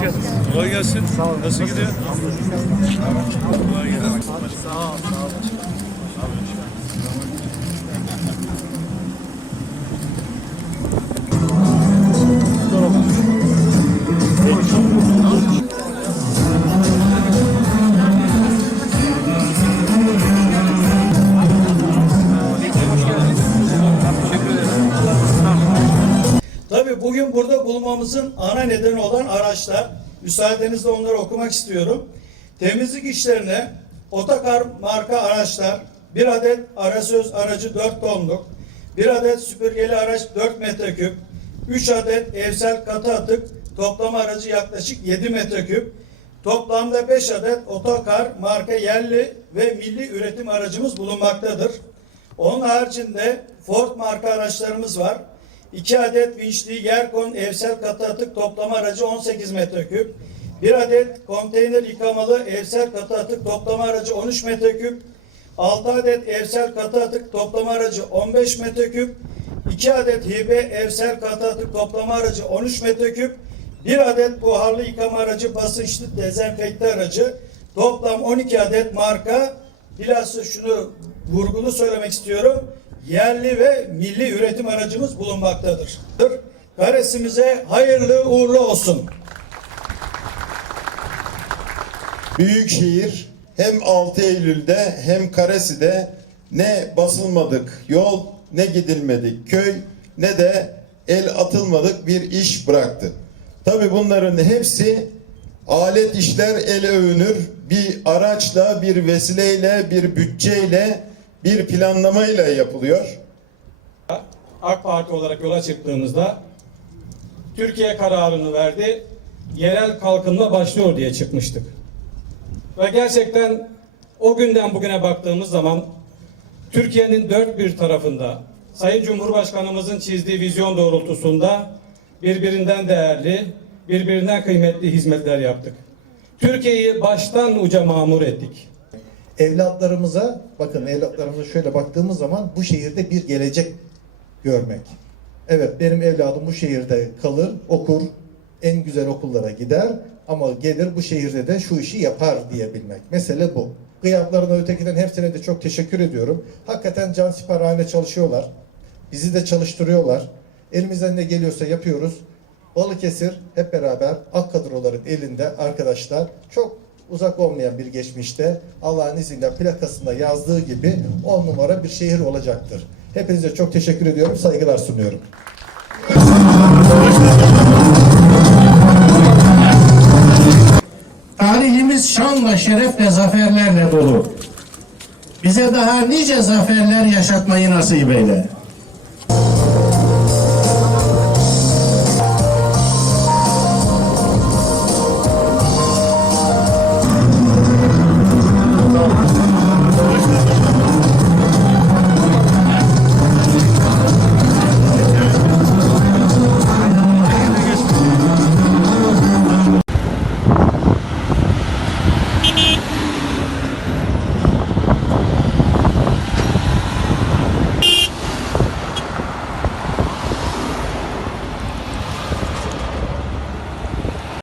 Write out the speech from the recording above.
Hoş geldiniz. Kolay gelsin. Sağ olun. Nasıl gidiyor? Kolay gelsin. Sağ ol. Sağ ol. Burada bulunmamızın ana nedeni olan araçlar. Müsaadenizle onları okumak istiyorum. Temizlik işlerine otokar marka araçlar, bir adet arasöz aracı 4 tonluk, bir adet süpürgeli araç 4 metreküp, 3 adet evsel katı atık toplama aracı yaklaşık 7 metreküp, toplamda 5 adet otokar marka yerli ve milli üretim aracımız bulunmaktadır. Onun haricinde Ford marka araçlarımız var. 2 adet vinçli Yerkon evsel katı atık toplama aracı 18 metreküp. 1 adet konteyner yıkamalı evsel katı atık toplama aracı 13 metreküp. 6 adet evsel katı atık toplama aracı 15 metreküp. 2 adet hibe evsel katı atık toplama aracı 13 metreküp. 1 adet buharlı yıkama aracı basınçlı dezenfekte aracı. Toplam 12 adet marka Bilhassa şunu vurgulu söylemek istiyorum. Yerli ve milli üretim aracımız bulunmaktadır. Karesimize hayırlı uğurlu olsun. Büyükşehir hem 6 Eylül'de hem Karesi'de ne basılmadık yol ne gidilmedik köy ne de el atılmadık bir iş bıraktı. Tabi bunların hepsi alet işler el övünür bir araçla bir vesileyle bir bütçeyle bir planlamayla yapılıyor. AK Parti olarak yola çıktığımızda Türkiye kararını verdi. Yerel kalkınma başlıyor diye çıkmıştık. Ve gerçekten o günden bugüne baktığımız zaman Türkiye'nin dört bir tarafında Sayın Cumhurbaşkanımızın çizdiği vizyon doğrultusunda birbirinden değerli, birbirinden kıymetli hizmetler yaptık. Türkiye'yi baştan uca mamur ettik. Evlatlarımıza bakın evlatlarımıza şöyle baktığımız zaman bu şehirde bir gelecek görmek. Evet benim evladım bu şehirde kalır, okur, en güzel okullara gider ama gelir bu şehirde de şu işi yapar diyebilmek. Mesele bu. Kıyaflarına ötekiden hepsine de çok teşekkür ediyorum. Hakikaten can siparhane çalışıyorlar. Bizi de çalıştırıyorlar. Elimizden ne geliyorsa yapıyoruz. Balıkesir hep beraber ak kadroların elinde arkadaşlar çok uzak olmayan bir geçmişte Allah'ın izniyle plakasında yazdığı gibi on numara bir şehir olacaktır. Hepinize çok teşekkür ediyorum, saygılar sunuyorum. Tarihimiz şan ve şerefle zaferlerle dolu. Bize daha nice zaferler yaşatmayı nasip eyle.